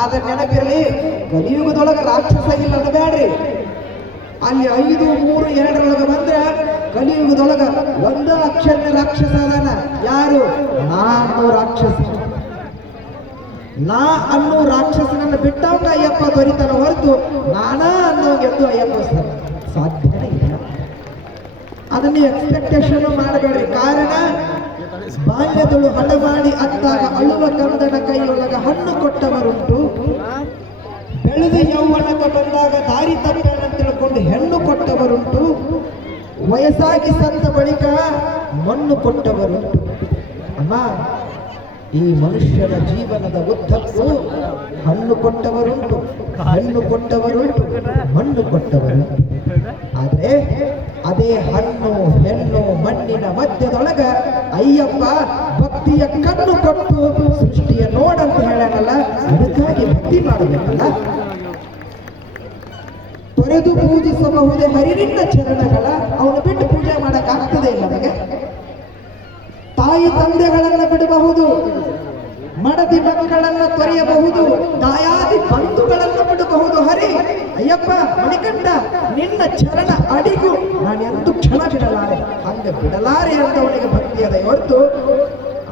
ಆದ್ರೆ ನೆನಪಿರಲಿ, ಕಲಿಯುಗದೊಳಗ ರಾಕ್ಷಸ ಇಲ್ಲ ಅನ್ನಬೇಡ್ರಿ. ಅಲ್ಲಿ 5, 3, 2 ಬಂದ್ರ ಕಲಿಯುಗದೊಳಗ ಒಂದ ಅಕ್ಷರ ರಾಕ್ಷಸ ಅದಾನ. ಯಾರು? ನಾ ಅನ್ನೋ ರಾಕ್ಷಸ. ನಾ ಅನ್ನೋ ರಾಕ್ಷಸನನ್ನು ಬಿಟ್ಟವಂಗ ಅಯ್ಯಪ್ಪ ದೊರಿತಾನ ಹೊರತು ನಾನಾ ಅನ್ನೋಗೆದ್ದು ಅಯ್ಯಪ್ಪ ಸಾಧ್ಯನೇ ಇಲ್ಲ. ಅದನ್ನು ಎಕ್ಸ್ಪೆಕ್ಟೇಷನ್ ಮಾಡಬೇಡ್ರಿ. ಕಾರಣ, ಬಾಲ್ಯದಳು ಹಠ ಮಾಡಿ ಅತ್ತಾಗ ಅಳುವ ಕಂದನ ಕೈಯೊಳಗ ಹಣ್ಣು ಕೊಟ್ಟವರುಂಟು, ಬೆಳೆದು ಯೌವನಕ್ಕೆ ಬಂದಾಗ ದಾರಿ ತಪ್ಪೇನ ತಿಳ್ಕೊಂಡು ಹೆಣ್ಣು ಕೊಟ್ಟವರುಂಟು, ವಯಸ್ಸಾಗಿ ಸತ್ತ ಬಳಿಕ ಮಣ್ಣು ಕೊಟ್ಟವರುಂಟು. ಅಮ್ಮ, ಈ ಮನುಷ್ಯನ ಜೀವನದ ಉದ್ದಕ್ಕೂ ಹಣ್ಣು ಕೊಟ್ಟವರುಂಟು, ಹೆಣ್ಣು ಕೊಟ್ಟವರುಂಟು, ಮಣ್ಣು ಕೊಟ್ಟವರುಂಟು. ಆದ್ರೆ ಅದೇ ಹಣ್ಣು ಹೆಣ್ಣು ಮಣ್ಣಿನ ಮಧ್ಯದೊಳಗ ಅಯ್ಯಪ್ಪ ಭಕ್ತಿಯ ಕಣ್ಣು ಕೊಟ್ಟು ಸೃಷ್ಟಿಯ ನೋಡಂತ ಹೇಳಲ್ಲ. ಅದಕ್ಕಾಗಿ ಭಕ್ತಿ ಮಾಡಬೇಕಲ್ಲ. ತೊರೆದು ಪೂಜಿಸಬಹುದೇ ಹರಿನಿಂದ ಚರಣಗಳ, ಅವನು ಬಿಟ್ಟು ಪೂಜೆ ಮಾಡಕ್ ಆಗ್ತದೆ ಇಲ್ಲ ನಮಗೆ. ತಾಯಿ ತಂದೆಗಳನ್ನ ಬಿಡಬಹುದು, ಮಡದಿ ಮಕ್ಕಳನ್ನ ತೊರೆಯಬಹುದು, ದಾಯಾದಿ ಬಂಧುಗಳನ್ನ ಬಿಡಬಹುದು. ಹರಿ ಅಯ್ಯಪ್ಪ ಮಣಿಕಂಠ, ನಿನ್ನ ಚರಣ ಅಡಿಗೂ ನಾನು ಎಂದು ಕ್ಷಣ ಬಿಡಲಾರೆ. ಹಂಗೆ ಬಿಡಲಾರೆ ಅಂತವನಿಗೆ ಭಕ್ತಿ ಅದ ಹೊರತು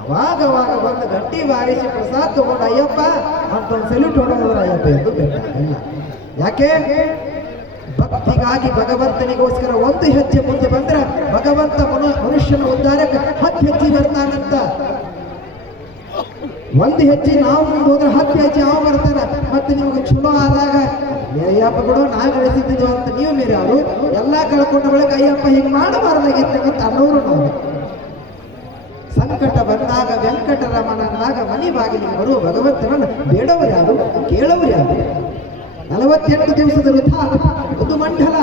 ಅವಾಗವಾಗ ಬಂದು ಗಟ್ಟಿ ಬಾರಿಸಿ ಪ್ರಸಾದ ತಗೊಂಡು ಅಯ್ಯಪ್ಪ ಅಂತ ಒಂದು ಸೆಲ್ಯೂಟ್ ಹೊಡೋದ್ರ ಅಯ್ಯಪ್ಪ ಎಂದು ಬೇಕಾಗಿಲ್ಲ. ಯಾಕೆ? ಭಕ್ತಿಗಾಗಿ ಭಗವಂತನಿಗೋಸ್ಕರ ಒಂದು ಹೆಜ್ಜೆ ಮುಂದೆ ಬಂದ್ರೆ ಭಗವಂತ ಮನುಷ್ಯನ ಉದ್ಧಾರಕ್ಕೆ 10 ಹೆಜ್ಜೆ ಬರ್ತಾನಂತ. ಒಂದು ಹೆಜ್ಜೆ ನಾವು ಮುಂದೆ ಹೋದ್ರೆ 10 ಹೆಜ್ಜೆ ಅವ ಬರ್ತಾನ. ಮತ್ತೆ ನಿಮಗೆ ಚಲೋ ಆದಾಗ ಅಯ್ಯಪ್ಪ ಬಿಡು ನಾ ಗಳಿಸಿದ್ದು ಅಂತ ನೀವು ಮೀರಿ ಅವರು ಎಲ್ಲ ಕಳ್ಕೊಂಡ ಬಳಿಕ ಅಯ್ಯಪ್ಪ ಹಿಂಗೆ ಮಾಡಬಾರ್ದಾಗಿರ್ತಕ್ಕಂಥ ಅನ್ನೋರು ನಾವು. ಸಂಕಟ ಬಂದಾಗ ವೆಂಕಟರಮಣನಾಗ ಮನಿ ಬಾಗಿಲಿಗೆ ಬರುವ ಭಗವಂತನನ್ನು ಬೇಡವರು ಯಾರು, ಕೇಳವರು ಯಾರು? 48 ದಿವಸದ ವೃಥ, ಒಂದು ಮಂಡಲ,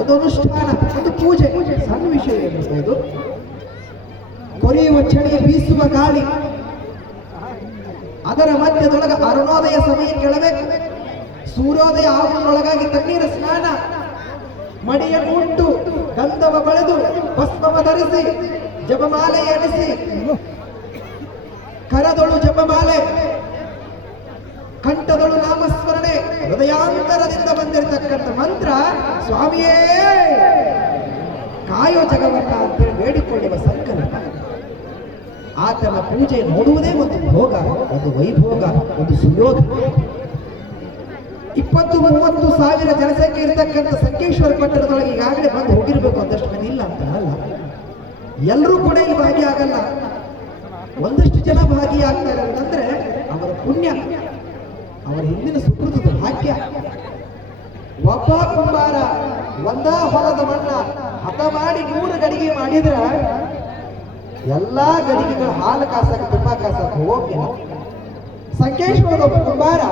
ಒಂದು ಅನುಷ್ಠಾನ, ಒಂದು ಪೂಜೆ, ಸಣ್ಣ ವಿಷಯ ಎನ್ನುವುದು. ಕೊರೆಯುವ ಚಳಿ, ಬೀಸುವ ಗಾಳಿ, ಅದರ ಮಧ್ಯದೊಳಗ ಅರುಣೋದಯ ಸಮಯ ಕೇಳಬೇಕು. ಸೂರ್ಯೋದಯ ಆಗುವುದರೊಳಗಾಗಿ ತಣ್ಣೀರ ಸ್ನಾನ, ಮಡಿಯ ಉಂಟು, ಗಂಧವ ಬಳೆದು ಭಸ್ಮವ ಧರಿಸಿ ಜಪಮಾಲೆ ಎಣಿಸಿ, ಕರದೊಳು ಜಪಮಾಲೆ, ಕಂಠದೊಳು ನಾಮಸ್ಮರಣೆ, ಹೃದಯಾಂತರದಿಂದ ಬಂದಿರತಕ್ಕಂಥ ಮಂತ್ರ ಸ್ವಾಮಿಯೇ ಕಾಯೋ ಜಗವನ್ನ ಅಂತೇಳಿ ಬೇಡಿಕೊಳ್ಳುವ ಸಂಕಲ್ಪ. ಆತನ ಪೂಜೆ ನೋಡುವುದೇ ಒಂದು ಭೋಗ, ಒಂದು ವೈಭೋಗ, ಒಂದು ಸುಯೋಗ. 20-30 ಸಾವಿರ ಜನಸಂಖ್ಯೆ ಇರತಕ್ಕಂಥ ಸಂಕೇಶ್ವರ ಪಟ್ಟಣದೊಳಗೆ ಈಗಾಗಲೇ ಬಂದು ಹೋಗಿರ್ಬೇಕು ಒಂದಷ್ಟು ಮಂದಿ, ಇಲ್ಲ ಅಂತ ಅಲ್ಲ. ಎಲ್ಲರೂ ಕೂಡ ಇಲ್ಲಿ ಭಾಗಿಯಾಗಲ್ಲ. ಒಂದಷ್ಟು ಜನ ಭಾಗಿಯಾಗ್ತಾರೆ ಅಂತಂದ್ರೆ ಅವರ ಪುಣ್ಯ, ಅವರ ಹಿಂದಿನ ಸುಕೃತದ ಭಾಗ್ಯ. ಒಬ್ಬ ಕುಂಬಾರ ಒಂದ ಹೊಲದ ಮಣ್ಣ ಹತ ಮಾಡಿ 100 ಗಡಿಗೆ ಮಾಡಿದ್ರ ಎಲ್ಲಾ ಗಡಿಗೆಗಳು ಹಾಲು ಕಾಸಕ್ಕೆ ತುಪ್ಪ ಕಾಸಕ್ಕೆ ಹೋಗಿಲ್ಲ. ಸಂಕೇಶ್ವರದ ಕುಂಬಾರ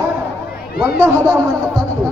ಒಂದ ಹದ ಮಣ್ಣ ತಂದು